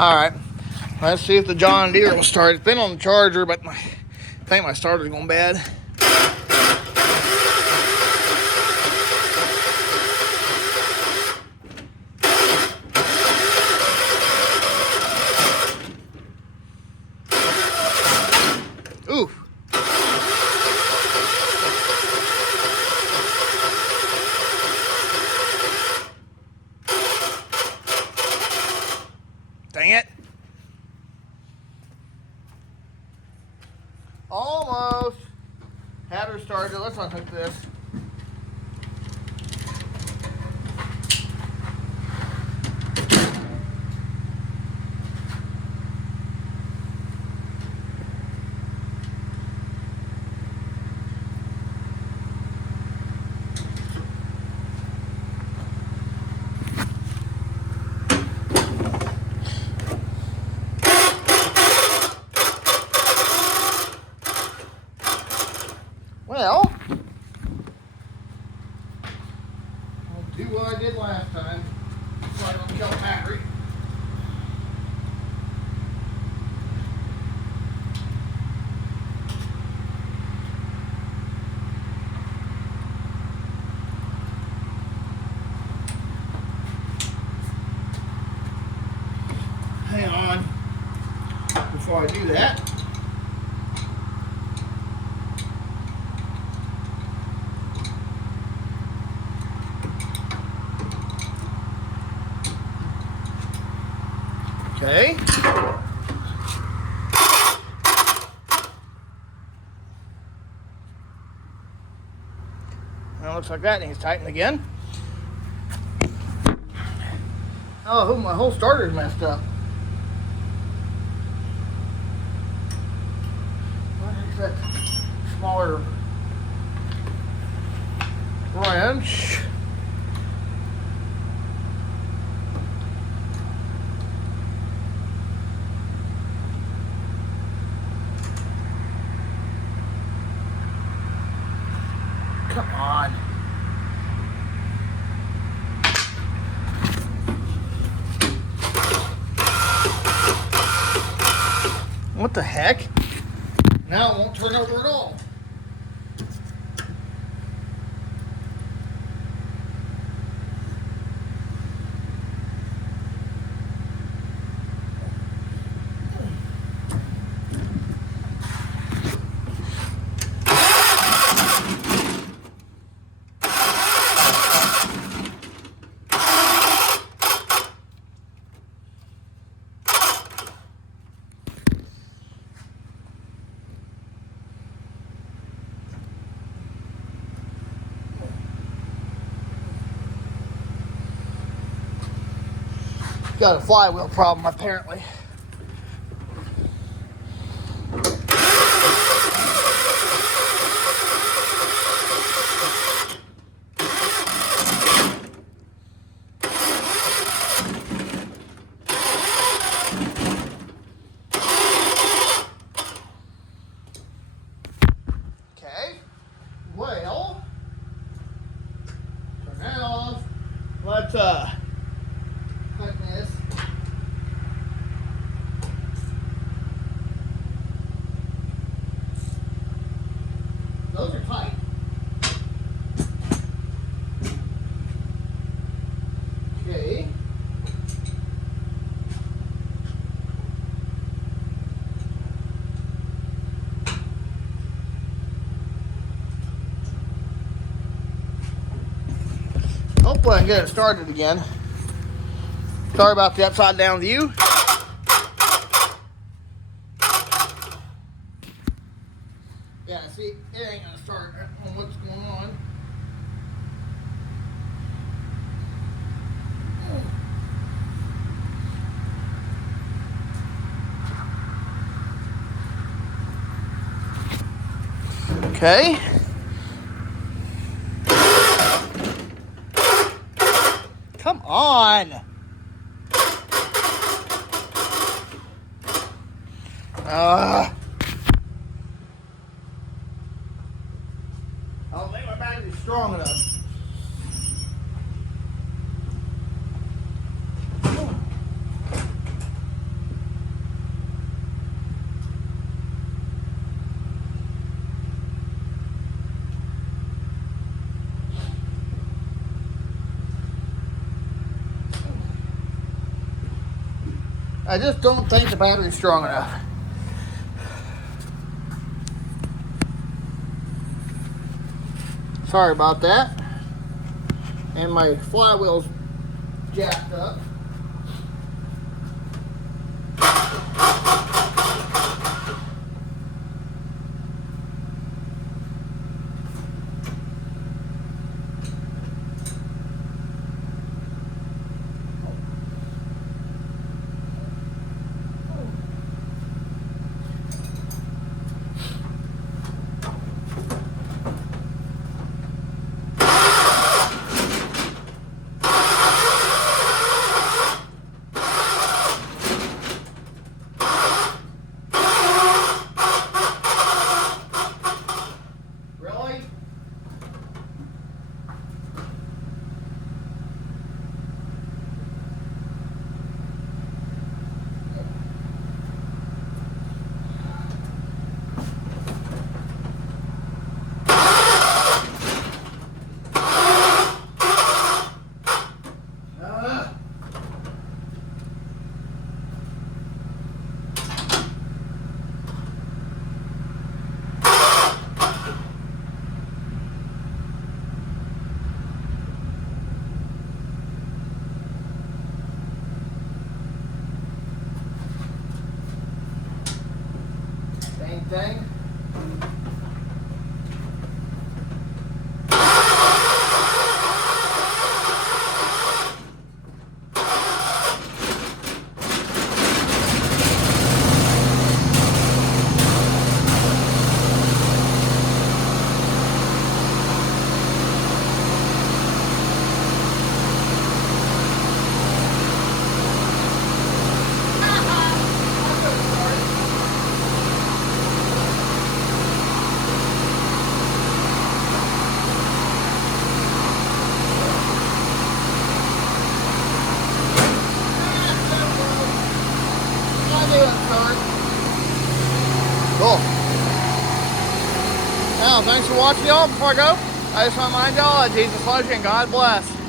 Alright, let's see if the John Deere will start. It's been on the charger, but I think my starter's going bad. Ooh. Dang it. Almost. Had her started. Let's unhook this. Well, I'll do what I did last time so I don't kill the battery. Hang on before I do that. Okay. Well, looks like that needs tightened again. Oh, my whole starter's messed up. What is that smaller wrench? Come on. What the heck? Now it won't turn over at all. Got a flywheel problem apparently. Okay. Well, turn that off. Let's like this. Those are tight. Okay. Hopefully I can get it started again. Sorry about the upside down view. Yeah, see, it ain't gonna start on what's going on. Okay. Come on. I don't think my battery's strong enough. I just don't think the battery's strong enough. Sorry about that. And my flywheel's jacked up. Same thing. Cool. Now, thanks for watching, y'all. Before I go, I just want to remind y'all that Jesus loves you and God bless.